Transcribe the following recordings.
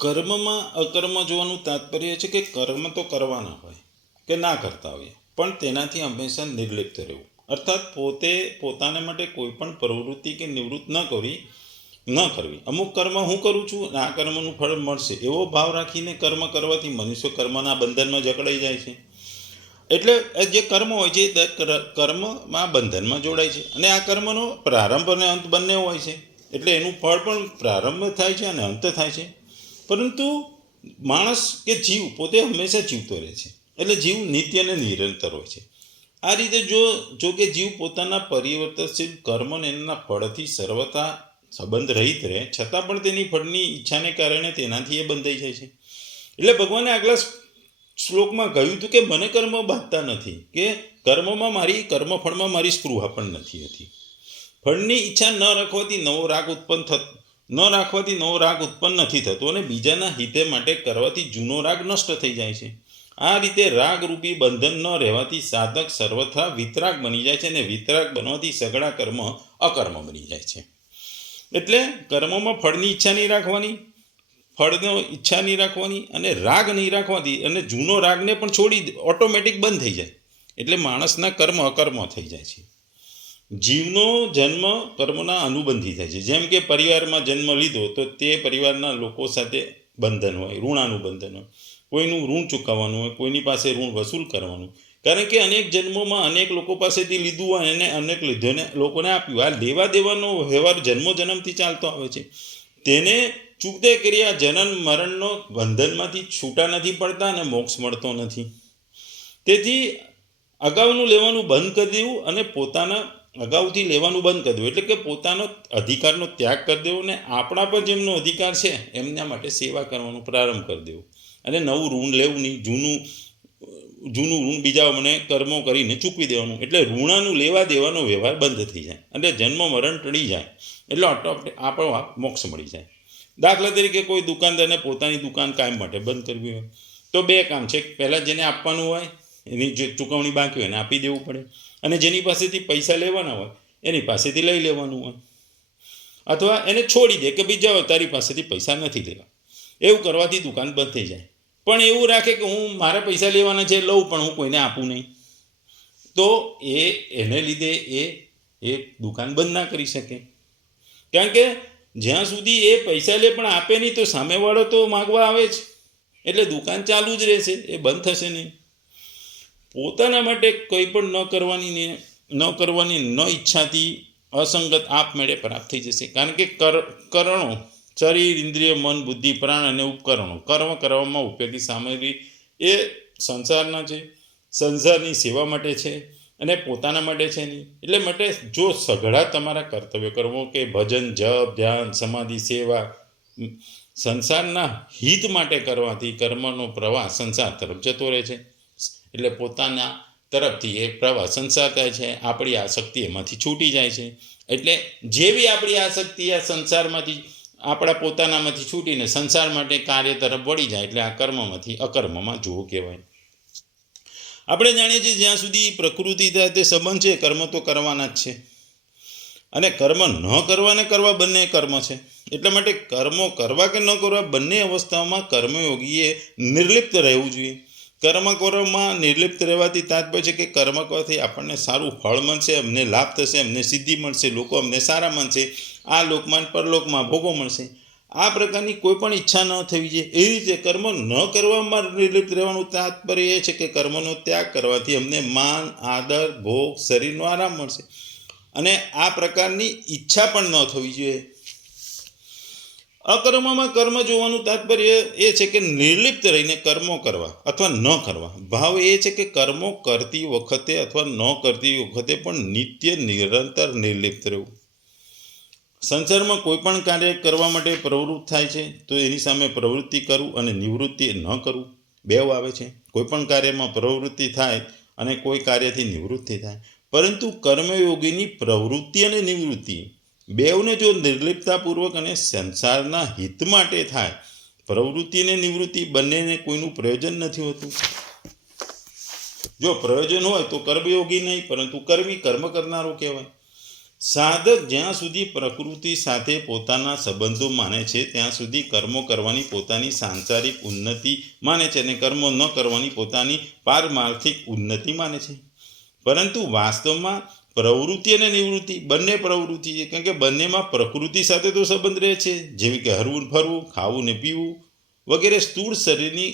કર્મમાં અકર્મ જોવાનું તાત્પર્ય છે કે કર્મ તો કરવાના હોય કે ના કરતા હોઈએ, પણ તેનાથી હંમેશા નિર્લિપ્ત રહેવું. અર્થાત પોતાને માટે કોઈ પણ પ્રવૃત્તિ કે નિવૃત્ત ન કરવી. અમુક કર્મ હું કરું છું અને આ કર્મનું ફળ મળશે એવો ભાવ રાખીને કર્મ કરવાથી મનુષ્ય કર્મના બંધનમાં જકડાઈ જાય છે. એટલે જે કર્મ હોય છે એ કર્મમાં બંધનમાં જોડાય છે અને આ કર્મનો પ્રારંભ અને અંત બંને હોય છે. એટલે એનું ફળ પણ પ્રારંભ થાય છે અને અંત થાય છે. પરંતુ માણસ કે જીવ પોતે હંમેશા જીવતો રહે છે. એટલે જીવ નિત્ય અને નિરંતર હોય છે. આ રીતે જો કે જીવ પોતાના પરિવર્તનશીલ કર્મ અને એના ફળથી સર્વથા સંબંધ રહિત રહે, છતાં પણ તેની ફળની ઈચ્છાને કારણે તેનાથી એ બંધાઈ જાય છે. એટલે ભગવાને આગલા શ્લોકમાં કહ્યું હતું કે મને કર્મ બાંધતા નથી, કે કર્મફળમાં મારી સ્પૃહા પણ નથી હોતી. ફળની ઈચ્છા ન રાખવાથી નવો રાગ ઉત્પન્ન નથી થતો અને બીજાના હિતે માટે કરવાથી જૂનો રાગ નષ્ટ થઈ જાય છે. આ રીતે રાગરૂપી બંધન ન રહેવાથી સાધક સર્વથા વિતરાગ બની જાય છે અને વિતરાગ બનવાથી સઘળા કર્મ અકર્મ બની જાય છે. એટલે કર્મોમાં ફળની ઈચ્છા નહીં રાખવાની અને રાગ નહીં રાખવાથી અને જૂનો રાગને પણ છોડી ઓટોમેટિક બંધ થઈ જાય. એટલે માણસના કર્મ અકર્મ થઈ જાય છે. જીવનો જન્મ કર્મના અનુબંધી થાય છે. જેમ કે પરિવારમાં જન્મ લીધો તો તે પરિવારના લોકો સાથે બંધન હોય, ઋણાનુબંધન હોય. કોઈનું ઋણ ચૂકવવાનું હોય, કોઈની પાસે ઋણ વસૂલ કરવાનું. કારણ કે અનેક જન્મોમાં અનેક લોકો પાસેથી લીધું હોય અને અનેક લીધોને લોકોને આપ્યું. આ લેવા દેવાનો વ્યવહાર જન્મથી ચાલતો આવે છે. તેને ચૂકતે કર્યા જનન મરણનો બંધનમાંથી છૂટા નથી પડતા અને મોક્ષ મળતો નથી. તેથી અગાઉનું લેવાનું બંધ કરી દેવું અને અગાઉથી લેવાનું બંધ કરી દેવું, એટલે કે પોતાનો અધિકારનો ત્યાગ કરી દેવો અને આપણા પર જેમનો અધિકાર છે એમના માટે સેવા કરવાનો પ્રારંભ કરી દેવો. અને નવું ઋણ લેવું નહીં, જૂનું ઋણ બીજા મને કર્મો કરીને ચૂકવી દેવાનું. એટલે ઋણાનું લેવા દેવાનો વ્યવહાર બંધ થઈ જાય અને જન્મ મરણ ટળી જાય. એટલે આપણો મોક્ષ મળી જાય. દાખલા તરીકે કોઈ દુકાનદારને પોતાની દુકાન કાયમ માટે બંધ કરવી હોય તો બે કામ છે. પહેલાં જેને આપવાનું હોય એની જે ચૂકવણી બાકી હોય એને આપી દેવું પડે, અને જેની પાસેથી પૈસા લેવાના હોય એની પાસેથી લઈ લેવાનું હોય, અથવા એને છોડી દે કે બીજા તારી પાસેથી પૈસા નથી લેવા. એવું કરવાથી દુકાન બંધ થઈ જાય. પણ એવું રાખે કે હું મારા પૈસા લેવાના છે લઉં પણ હું કોઈને આપું નહીં, તો એને લીધે એ દુકાન બંધ ના કરી શકે. કારણ કે જ્યાં સુધી એ પૈસા લે પણ આપે નહીં તો સામેવાળો તો માગવા આવે જ. એટલે દુકાન ચાલુ જ રહેશે, એ બંધ થશે નહીં. પોતાના માટે કંઈ પણ ન કરવાની ન ઈચ્છાથી અસંગત આપમેળે પ્રાપ્ત થઈ જશે. કારણ કે કરણો શરીર, ઇન્દ્રિય, મન, બુદ્ધિ, પ્રાણ અને ઉપકરણો કર્મ કરવામાં ઉપયોગી સામગ્રી એ સંસારના છે, સંસારની સેવા માટે છે અને પોતાના માટે છે નહીં. એટલે માટે જો સઘળા તમારા કર્તવ્ય કર્મો કે ભજન, જપ, ધ્યાન, સમાધિ, સેવા સંસારના હિત માટે કરવાથી કર્મનો પ્રવાહ સંસાર તરફ જતો રહે છે. એટલે પોતાના તરફથી એ પ્રવાહ સંસાર થાય છે. આપણી આસક્તિ એમાંથી છૂટી જાય છે. એટલે જેવી આપણી આસક્તિ આ સંસારમાંથી આપણા પોતાનામાંથી છૂટીને સંસાર માટે કાર્ય તરફ વળી જાય એટલે આ કર્મમાંથી અકર્મમાં જોવું કહેવાય. આપણે જાણીએ છીએ જ્યાં સુધી પ્રકૃતિ થાય તે સંબંધ છે, કર્મ તો કરવાના જ છે. અને કર્મ ન કરવા ને કરવા બંને કર્મ છે. એટલા માટે કર્મો કરવા કે ન કરવા બંને અવસ્થાઓમાં કર્મયોગીએ નિર્લિપ્ત રહેવું જોઈએ. કર્મમાં નિર્લિપ્ત રહેવાથી તાત્પર્ય છે કે કર્મ કરવાથી આપણને સારું ફળ મળશે, અમને લાભ થશે, અમને સિદ્ધિ મળશે, લોકો અમને સારા માનશે, આ લોકમાં પરલોકમાં ભોગો મળશે. આ પ્રકારની કોઈ પણ ઈચ્છા ન થવી જોઈએ. એ રીતે કર્મ ન કરવામાં નિર્લિપ્ત રહેવાનું તાત્પર્ય એ છે કે કર્મનો ત્યાગ કરવાથી અમને માન, આદર, ભોગ, શરીરનો આરામ મળશે. અને આ પ્રકારની ઈચ્છા પણ ન થવી જોઈએ. અકર્મમાં કર્મ જોવાનું તાત્પર્ય એ છે કે નિર્લિપ્ત રહીને કર્મો કરવા અથવા ન કરવા. ભાવ એ છે કે કર્મો કરતી વખતે અથવા ન કરતી વખતે પણ નિત્ય નિરંતર નિર્લિપ્ત રહેવું. સંસારમાં કોઈ પણ કાર્ય કરવા માટે પ્રવૃત્ત થાય છે તો એની સામે પ્રવૃત્તિ કરવું અને નિવૃત્તિ ન કરવું બેવ આવે છે. કોઈ પણ કાર્યમાં પ્રવૃત્તિ થાય અને કોઈ કાર્યથી નિવૃત્તિ થાય, પરંતુ કર્મયોગીની પ્રવૃત્તિ અને નિવૃત્તિ બેવને જો નિર્લિપ્તતાપૂર્વક અને સંસારના હિત માટે થાય, પ્રવૃત્તિ અને નિવૃત્તિ બંનેને કોઈનું પ્રયોજન નથી હોતું. જો પ્રયોજન હોય તો કર્મયોગી નહીં પરંતુ કર્મી, કર્મ કરનારો કહેવાય. સાધક જ્યાં સુધી પ્રકૃતિ સાથે પોતાના સંબંધો માને છે ત્યાં સુધી કર્મો કરવાની પોતાની સાંસારિક ઉન્નતિ માને છે અને કર્મો ન કરવાની પોતાની પારમાર્થિક ઉન્નતિ માને છે. પરંતુ વાસ્તવમાં પ્રવૃત્તિ અને નિવૃત્તિ બંને પ્રવૃત્તિ છે, કારણ કે બંનેમાં પ્રકૃતિ સાથે તો સંબંધ રહે છે, જેવી કે હરવું ફરવું, ખાવું ને પીવું વગેરે સ્થૂળ શરીરની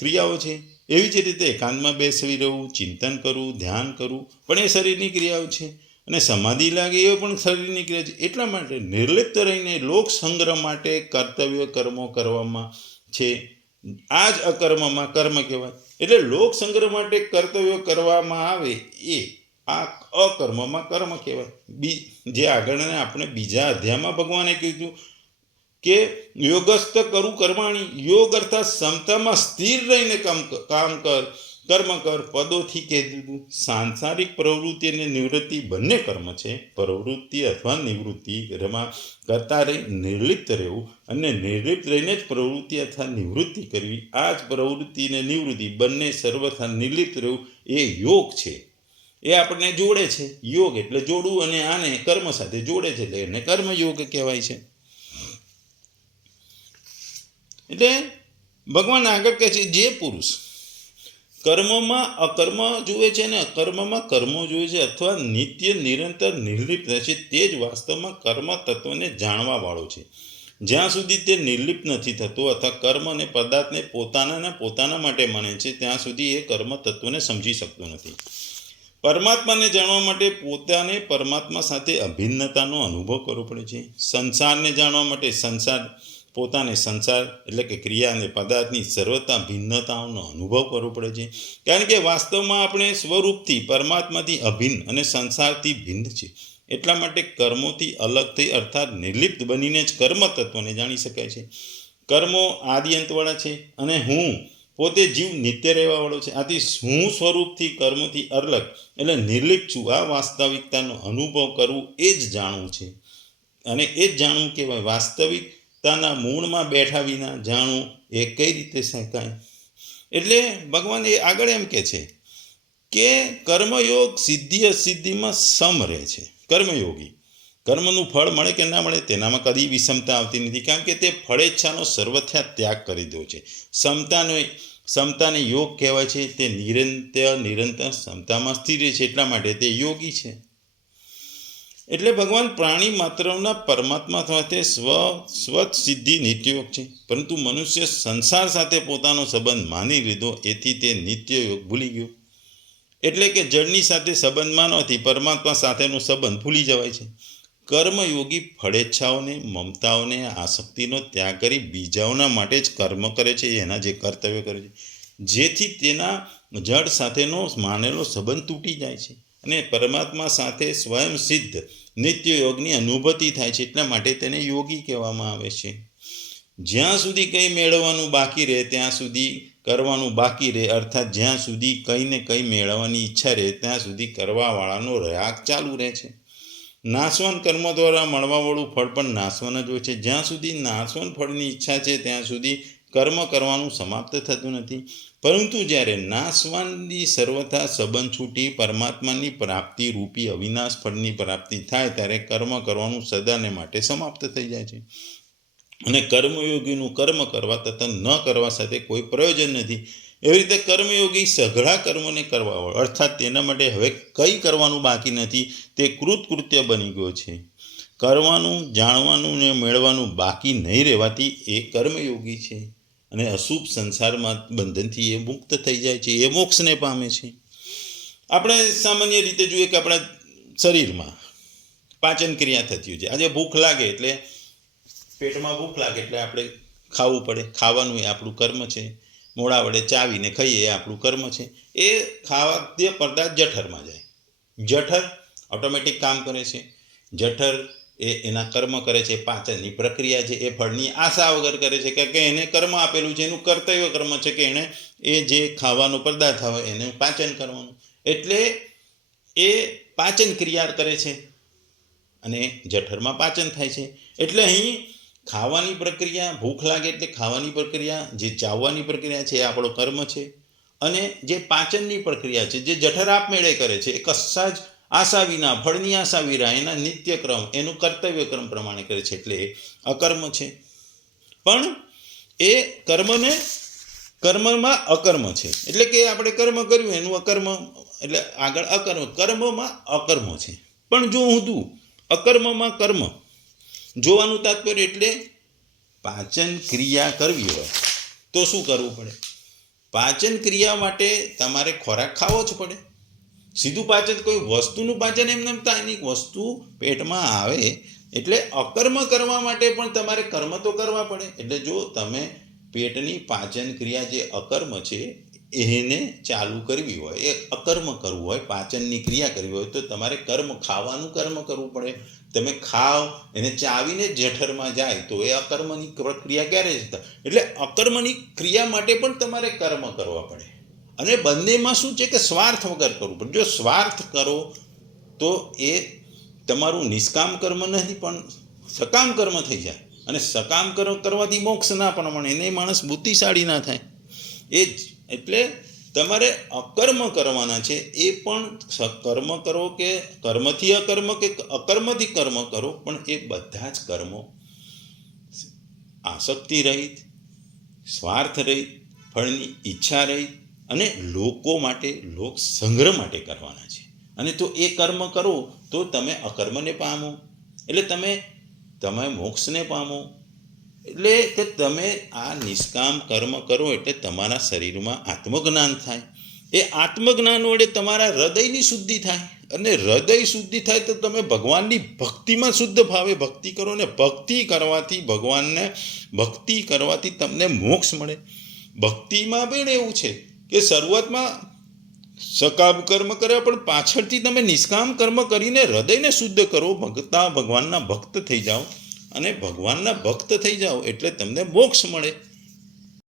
ક્રિયાઓ છે. એવી જ રીતે એકાંતમાં બેસી રહેવું, ચિંતન કરવું, ધ્યાન કરવું પણ એ શરીરની ક્રિયાઓ છે, અને સમાધિ લાગે એ પણ શરીરની ક્રિયા છે. એટલા માટે નિર્લિપ્ત રહીને લોક સંગ્રહ માટે કર્તવ્ય કર્મો કરવામાં છે. આ જ અકર્મમાં કર્મ કહેવાય. એટલે લોક સંગ્રહ માટે કર્તવ્ય કરવામાં આવે એ આ અકર્મમાં કર્મ કહેવાય. જે આગળના આપણે બીજા અધ્યાયમાં ભગવાને કીધું કે યોગસ્થ કરું કર્માણી, યોગ અર્થાત ક્ષમતામાં સ્થિર રહીને કામ કર, કર્મ કર પદોથી કહી દીધું. સાંસારિક પ્રવૃત્તિ અને નિવૃત્તિ બંને કર્મ છે. પ્રવૃત્તિ અથવા નિવૃત્તિ એમાં કરતા રહી નિર્લિપ્ત રહેવું અને નિર્લિપ્ત રહીને જ પ્રવૃત્તિ અથવા નિવૃત્તિ કરવી. આ જ પ્રવૃત્તિ અને નિવૃત્તિ બંને સર્વથા નિર્લિપ્ત રહેવું એ યોગ છે. એ આપણને જોડે છે. યોગ એટલે જોડવું, અને આને કર્મ સાથે જોડે છે એટલે એને કર્મયોગ કહેવાય છે. એટલે ભગવાન આગળ કહે છે, જે પુરુષ કર્મમાં અકર્મ જુએ છે ને અકર્મમાં કર્મો જુએ છે અથવા નિત્ય નિરંતર નિર્લિપ્ત છે, તે જ વાસ્તવમાં કર્મ તત્વને જાણવા વાળો છે. જ્યાં સુધી તે નિર્લિપ્ત નથી થતો અથવા કર્મ અને પદાર્થને પોતાના માટે માને છે ત્યાં સુધી એ કર્મ તત્વને સમજી શકતો નથી. પરમાત્માને જાણવા માટે પોતાને પરમાત્મા સાથે અભિન્નતાનો અનુભવ કરવો પડે છે. સંસારને જાણવા માટે પોતાને સંસાર એટલે કે ક્રિયા અને પદાર્થની સર્વતા ભિન્નતાઓનો અનુભવ કરવો પડે છે. કારણ કે વાસ્તવમાં આપણે સ્વરૂપથી પરમાત્માથી અભિન્ન અને સંસારથી ભિન્ન છે. એટલા માટે કર્મોથી અલગ થઈ અર્થાત નિર્લિપ્ત બનીને જ કર્મ તત્વને જાણી શકાય છે. કર્મો આદિ અંતવાળા છે અને હું પોતે જીવ નિત્ય રહેવાવાળો છે. આથી હું સ્વરૂપથી કર્મોથી અલગ એટલે નિર્લિપ્ત છું. આ વાસ્તવિકતાનો અનુભવ કરવું એ જ જાણવું છે, અને એ જ જાણવું કહેવાય. વાસ્તવિકતાના મૂળમાં બેઠા વિના જાણવું એ કઈ રીતે શકાય? એટલે ભગવાન એ આગળ એમ કહે છે કે કર્મયોગ સિદ્ધિ અસિદ્ધિમાં સમ રહે છે. કર્મયોગી કર્મનું ફળ મળે કે ના મળે તેનામાં કદી વિષમતા આવતી નથી, કારણ કે તે ફળેચ્છાનો સર્વથા ત્યાગ કરી દો છે. સમતાને યોગ કહેવાય છે. તે નિરંતર સમતામાં સ્થિર છે, એટલા માટે તે યોગી છે. એટલે ભગવાન પ્રાણી માત્રના પરમાત્મા સાથે સ્વત સિદ્ધિ નિત્યયોગ છે, પરંતુ મનુષ્ય સંસાર સાથે પોતાનો સંબંધ માની લીધો, એથી તે નિત્યયોગ ભૂલી ગયો. એટલે કે જળની સાથે સંબંધ માનવાથી પરમાત્મા સાથેનો સંબંધ ભૂલી જવાય છે. કર્મયોગી ફળેચ્છાઓને, મમતાઓને, આસક્તિનો ત્યાગ કરી બીજાઓના માટે જ કર્મ કરે છે, એના જે કર્તવ્ય કરે છે, જેથી તેના જળ સાથેનો માનેલો સંબંધ તૂટી જાય છે અને પરમાત્મા સાથે સ્વયં સિદ્ધ નિત્ય યોગની અનુભૂતિ થાય છે. એટલા માટે તેને યોગી કહેવામાં આવે છે. જ્યાં સુધી કંઈ મેળવવાનું બાકી રહે ત્યાં સુધી કરવાનું બાકી રહે, અર્થાત જ્યાં સુધી કંઈ ને કંઈ મેળવવાની ઈચ્છા રહે ત્યાં સુધી કરવાવાળાનો રાગ ચાલુ રહે છે. નાશવાન કર્મો દ્વારા મળવાવાળું ફળ પણ નાશવાન જ હોય છે. જ્યાં સુધી નાશવાન ફળની ઈચ્છા છે ત્યાં સુધી કર્મ કરવાનું સમાપ્ત થતું નથી. પરંતુ જ્યારે નાશવાનની સર્વથા સંબંધ છૂટી પરમાત્માની પ્રાપ્તિ રૂપી અવિનાશ ફળની પ્રાપ્તિ થાય ત્યારે કર્મ કરવાનું સદાને માટે સમાપ્ત થઈ જાય છે. અને કર્મયોગીનું કર્મ કરવા તથા ન કરવા સાથે કોઈ પ્રયોજન નથી. એવી રીતે કર્મયોગી સઘળા કર્મોને કરવા વાળો, અર્થાત તેના માટે હવે કંઈ કરવાનું બાકી નથી, તે કૃતકૃત્ય બની ગયો છે. કરવાનું, જાણવાનું ને મેળવાનું બાકી નહીં રહેવાથી એ કર્મયોગી છે અને અશુભ સંસારમાં બંધનથી એ મુક્ત થઈ જાય છે, એ મોક્ષને પામે છે. આપણે સામાન્ય રીતે જોઈએ કે આપણા શરીરમાં પાચન ક્રિયા થતી હોય છે. આજે ભૂખ લાગે એટલે પેટમાં ભૂખ લાગે એટલે આપણે ખાવું પડે. ખાવાનું એ આપણું કર્મ છે. મોડા વડે ચાવીને ખાઈએ એ આપણું કર્મ છે. એ ખાદ્ય પદાર્થ જઠરમાં જાય. જઠર ઓટોમેટિક કામ કરે છે. જઠર એના કર્મ કરે છે. પાચનની પ્રક્રિયા છે એ ફળની આશા વગર કરે છે કે એને કર્મ આપેલું છે, એનું કર્તવ્ય કર્મ છે કે એણે એ જે ખાવાનો પદાર્થ આવે એને પાચન કરવાનું. એટલે એ પાચન ક્રિયા કરે છે અને જઠરમાં પાચન થાય છે. એટલે અહીં ખાવાની પ્રક્રિયા, ભૂખ લાગે એટલે ખાવાની પ્રક્રિયા, જે ચાવવાની પ્રક્રિયા છે એ આપણો કર્મ છે. અને જે પાચનની પ્રક્રિયા છે જે જઠર આપમેળે કરે છે, એ કશા જ આશા વિના, ફળની આશા વિના, એના નિત્યક્રમ, એનું કર્તવ્યક્રમ પ્રમાણે કરે છે, એટલે અકર્મ છે. પણ એ કર્મમાં અકર્મ છે, એટલે કે આપણે કર્મ કર્યું એનું અકર્મ, એટલે આગળ અકર્મ, કર્મમાં અકર્મ છે. પણ જો ઊંધું અકર્મમાં કર્મ જોવાનું તાત્પર્ય, એટલે પાચન ક્રિયા કરવી હોય તો શું કરવું પડે? પાચન ક્રિયા માટે તમારે ખોરાક ખાવો જ પડે. સીધું પાચન, કોઈ વસ્તુનું પાચન એમ નામ થાય નહીં, વસ્તુ પેટમાં આવે એટલે અકર્મ કરવા માટે પણ તમારે કર્મ તો કરવા પડે. એટલે જો તમે પેટની પાચન ક્રિયા જે અકર્મ છે એને ચાલુ કરવી હોય, એ અકર્મ કરવું હોય, પાચનની ક્રિયા કરવી હોય તો તમારે ખાવાનું કર્મ કરવું પડે. તમે ખાવ, એને ચાવીને જઠરમાં જાય તો એ અકર્મની પ્રક્રિયા ક્યારે જ થાય? એટલે અકર્મની ક્રિયા માટે પણ તમારે કર્મ કરવા પડે. અને બંનેમાં શું છે કે સ્વાર્થ વગર કરવું પડે. જો સ્વાર્થ કરો તો એ તમારું નિષ્કામ કર્મ નથી પણ સકામ કર્મ થઈ જાય. અને સકામ કર્મ કરવાથી મોક્ષ ના પણ મળે, એને માણસ બુદ્ધિશાળી ના થાય. એ જ એટલે તમારે અકર્મ કરવાના છે, એ પણ કર્મ કરો કે કર્મથી અકર્મ કે અકર્મથી કર્મ કરો, પણ એ બધા જ કર્મો આસક્તિ રહિત, સ્વાર્થ રહિત, ફળની ઈચ્છા રહિત અને લોકો માટે, લોક સંગ્રહ માટે કરવાના છે. અને તો એ કર્મ કરો તો તમે અકર્મને પામો, એટલે તમે મોક્ષને પામો. એટલે કે તમે આ નિષ્કામ કર્મ કરો એટલે તમારા શરીરમાં આત્મજ્ઞાન થાય. એ આત્મજ્ઞાન વડે તમારા હૃદયની શુદ્ધિ થાય, અને હૃદય શુદ્ધિ થાય તો તમે ભગવાનની ભક્તિમાં શુદ્ધ ભાવે ભક્તિ કરો, ને ભક્તિ કરવાથી ભગવાનને ભક્તિ કરવાથી તમને મોક્ષ મળે. ભક્તિમાં પણ એવું છે કે શરૂઆતમાં સકામ કર્મ કર્યા, પણ પાછળથી તમે નિષ્કામ કર્મ કરીને હૃદયને શુદ્ધ કરો, ભગવાનના ભક્ત થઈ જાઓ. અને ભગવાનના ભક્ત થઈ જાઓ એટલે તમને મોક્ષ મળે.